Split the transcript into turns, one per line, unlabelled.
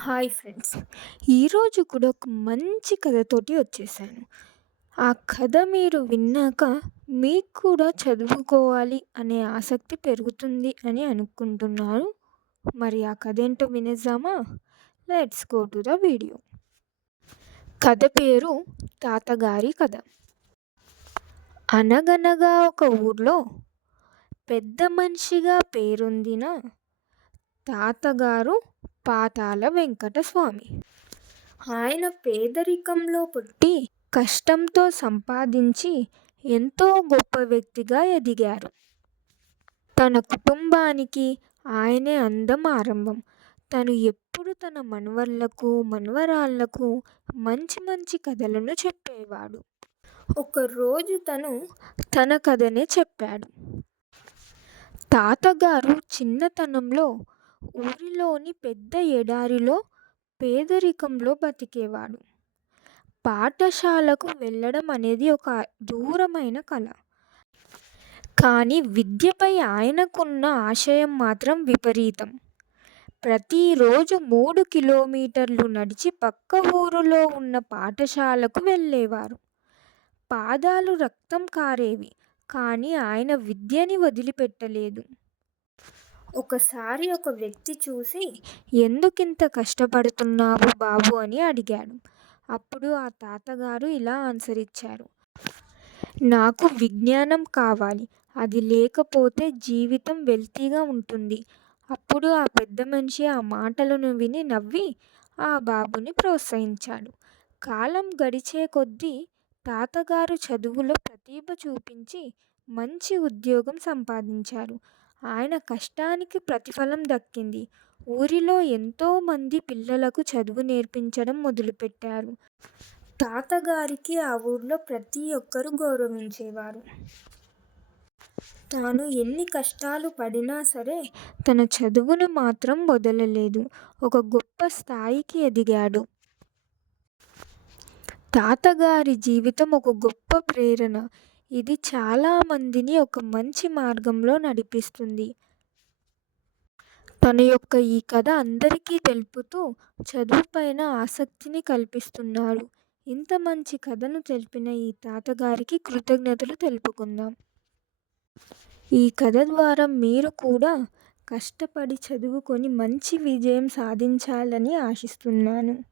Hi friends. ఈరోజు కూడా ఒక మంచి కథతోటి వచ్చేసాను. ఆ కథ మీరు విన్నాక మీకు కూడా చదువుకోవాలి అనే ఆసక్తి పెరుగుతుంది అని అనుకుంటున్నాను. మరి ఆ కథ ఏంటో వినేద్దామా? Let's go to the video. కథ పేరు తాతగారి కథ. అనగనగా ఒక ఊర్లో పెద్ద మనిషిగా పేరొందిన తాతగారు పాతాల వెంకటస్వామి. ఆయన పేదరికంలో పుట్టి కష్టంతో సంపాదించి ఎంతో గొప్ప వ్యక్తిగా ఎదిగారు. తన కుటుంబానికి ఆయనే అందం ఆరంభం. తను ఎప్పుడు తన మనవళ్ళకు మనవరాళ్ళకు మంచి మంచి కథలను చెప్పేవాడు. ఒకరోజు తను తన కథనే చెప్పాడు. తాతగారు చిన్నతనంలో ఊరిలోని పెద్ద ఎడారిలో పేదరికంలో బతికేవాడు. పాఠశాలకు వెళ్ళడం అనేది ఒక దూరమైన కళ కానీ విద్యపై ఆయనకున్న ఆశయం మాత్రం విపరీతం. ప్రతిరోజు మూడు కిలోమీటర్లు నడిచి పక్క ఊరులో ఉన్న పాఠశాలకు వెళ్ళేవారు. పాదాలు రక్తం కారేవి కానీ ఆయన విద్యని వదిలిపెట్టలేదు. ఒకసారి ఒక వ్యక్తి చూసి ఎందుకింత కష్టపడుతున్నావు బాబు? అని అడిగాడు. అప్పుడు ఆ తాతగారు ఇలా ఆన్సర్ ఇచ్చారు. నాకు విజ్ఞానం కావాలి. అది లేకపోతే జీవితం వెల్తీగా ఉంటుంది. అప్పుడు ఆ పెద్ద మనిషి ఆ మాటలను విని నవ్వి ఆ బాబుని ప్రోత్సహించాడు. కాలం గడిచే కొద్దీ తాతగారు చదువులో ప్రతిభ చూపించి మంచి ఉద్యోగం సంపాదించారు. ఆయన కష్టానికి ప్రతిఫలం దక్కింది. ఊరిలో ఎంతోమంది పిల్లలకు చదువు నేర్పించడం మొదలుపెట్టారు. తాతగారికి ఆ ఊర్లో ప్రతి ఒక్కరూ గౌరవించేవారు. తాను ఎన్ని కష్టాలు పడినా సరే తన చదువును మాత్రం వదలలేదు. ఒక గొప్ప స్థాయికి ఎదిగాడు. తాతగారి జీవితం ఒక గొప్ప ప్రేరణ. ఇది చాలామందిని ఒక మంచి మార్గంలో నడిపిస్తుంది. తన యొక్క ఈ కథ అందరికీ తెలుపుతూ చదువుపైన ఆసక్తిని కల్పిస్తున్నాడు ఇంత మంచి కథను తెలిపిన ఈ తాతగారికి కృతజ్ఞతలు తెలుపుకుందాం. ఈ కథ ద్వారా మీరు కూడా కష్టపడి చదువుకొని మంచి విజయం సాధించాలని ఆశిస్తున్నాను.